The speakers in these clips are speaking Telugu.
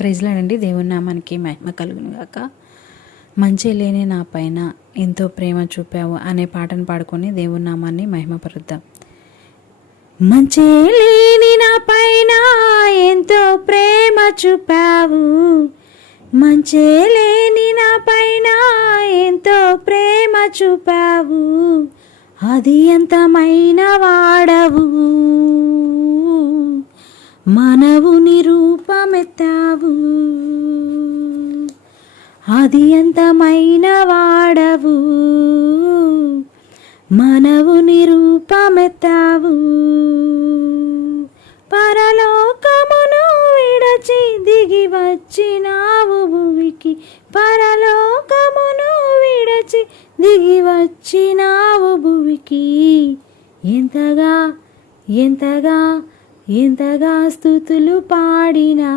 ప్రైజ్లాడండి. దేవుని నామానికి మహిమ కలుగును గాక. మంచి లేని నా పైన ఎంతో ప్రేమ చూపావు అనే పాటను పాడుకొని దేవుని నామాన్ని మహిమపరుద్దాం. మంచి లేని నా పైన ఎంతో ప్రేమ చూపావు, మంచి లేని నా పైన ఎంతో ప్రేమ చూపావు, అది ఎంతమైన వాడవు, మనవుని రూపమెత్తావు, అది ఎంతమైన వాడవు, మనవుని రూపమెత్తావు. పరలోకమును విడచి దిగి వచ్చినావు భువికి, పరలోకమును విడచి దిగి వచ్చినావు భువికి, ఎంతగా ఎంతగా ఎంతగా స్తుతులు పాడినా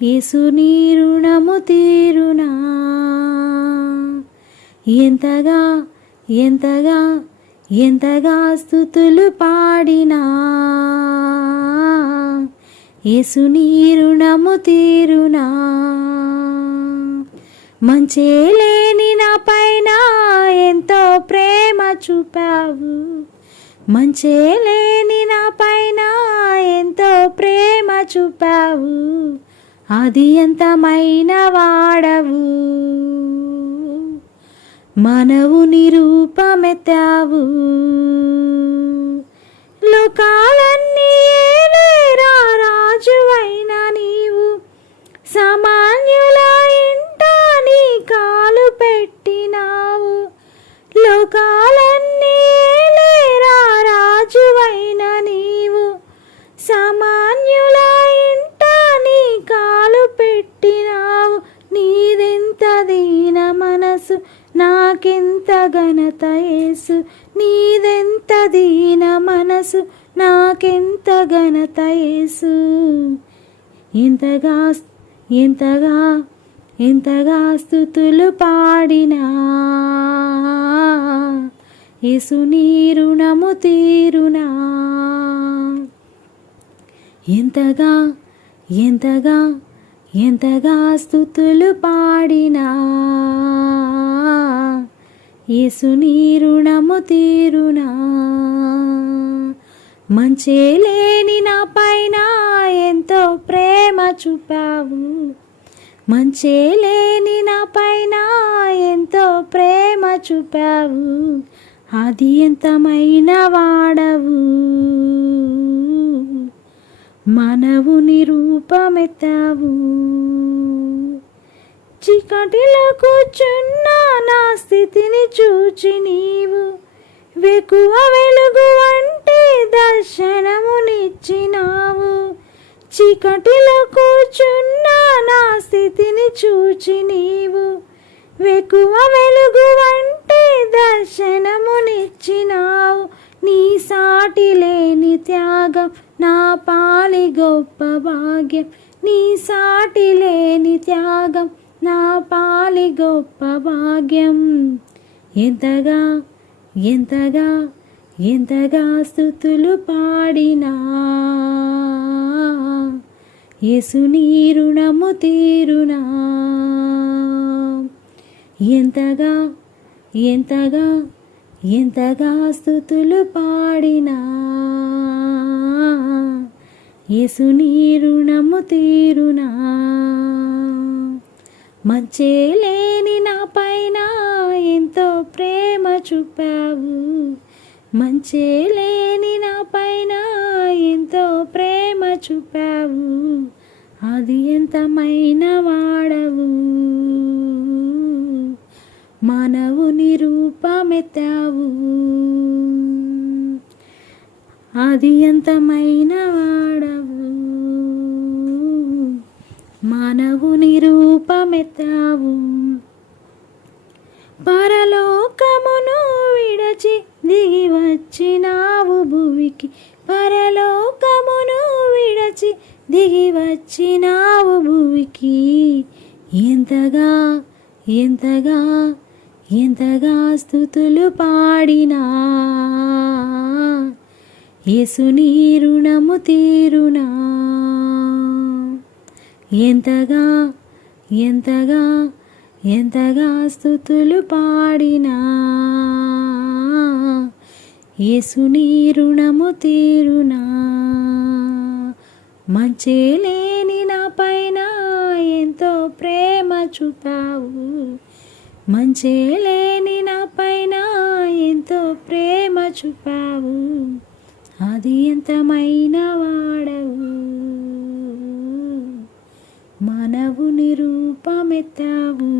యేసు నీ రుణము తీరునా, ఎంతగా ఎంతగా ఎంతగా స్తుతులు పాడినా యేసు నీ రుణము తీరునా. మంచే లేని నా పైన ఎంతో ప్రేమ చూపావు, మంచే లేని నా పైన ఎంతో ప్రేమ చూపావు, అది ఎంతమైన వాడవు, మనవుని రూపమెత్తావు. లోకాలన్నీ ఏలేరా రాజువైన నీవు, సామాన్యుల ఇంట నీ కాలు పెట్టినావు. లోకాలన్నీ ఏలేరా రాజువైన నీవు, సామాన్యుల ఇంట నీ కాలు పెట్టినావు. నీదెంత దీన మనసు, నాకెంత ఘనత యేసు, నీదెంత దీన మనసు, నాకెంత ఘనత యేసు. ఎంతగా ఎంతగా ఎంతగా స్తుతులు పాడినా యేసు నీ రుణము తీరునా, ఎంతగా ఎంతగా ఎంతగా స్తుతులు పాడినా యేసు నీ రుణము తీరునా. మంచే లేని నా పైన ఎంతో ప్రేమ చూపావు, మంచే లేని నా పైన ఎంతో ప్రేమ చూపావు, అది ఎంతమైన వాడవు, మనవుని రూపమెత్తావు. చీకటిలో కూర్చున్న నా స్థితిని చూచి నీవు, వెకువ వెలుగు అంటే దర్శనమునిచ్చినావు. చీకటిలో కూర్చున్న నా స్థితిని చూచి నీవు, వెకువ వెలుగు అంటే దర్శనమునిచ్చినావు. నీ సాటి లేని త్యాగం నా పాలి గొప్ప భాగ్యం, నీ సాటి లేని త్యాగం నా పాలి గొప్ప భాగ్యం. ఎంతగా ఎంతగా ఎంతగా స్తుతులు పాడినా యేసు నీ రుణము తీరునా, ఎంతగా ఎంతగా ఎంతగా స్తుతులు పాడినా యేసు నీ రుణము తీరునా. మంచే లేని నా పైన ఎంతో ప్రేమ చూపావు, మంచే లేని నా పైన ఎంతో ప్రేమ చూపావు, అది ఎంతమైన వాడవు, మనవుని రూపమెత్తావు, అది ఎంతమైన వాడవు, మనవుని రూపమెత్తావు. పరలోకమును విడచి దిగి వచ్చినావు భువికి, పరలోకమును విడచి దిగి వచ్చినావు భువికి, ఎంతగా ఎంతగా ఎంతగా స్తుతులు పాడినా యేసు నీ రుణము తీరునా. ఎంతగా ఎంతగా ఎంతగా స్తుతులు పాడినా యేసుని రుణము తీరునా. మంచే లేని నా పైన ఎంతో ప్రేమ చూపావు, మంచే లేని నా పైన ఎంతో ప్రేమ చూపావు, అది ఎంతమైన వాడవు, మనవుని రూపమెత్తావు.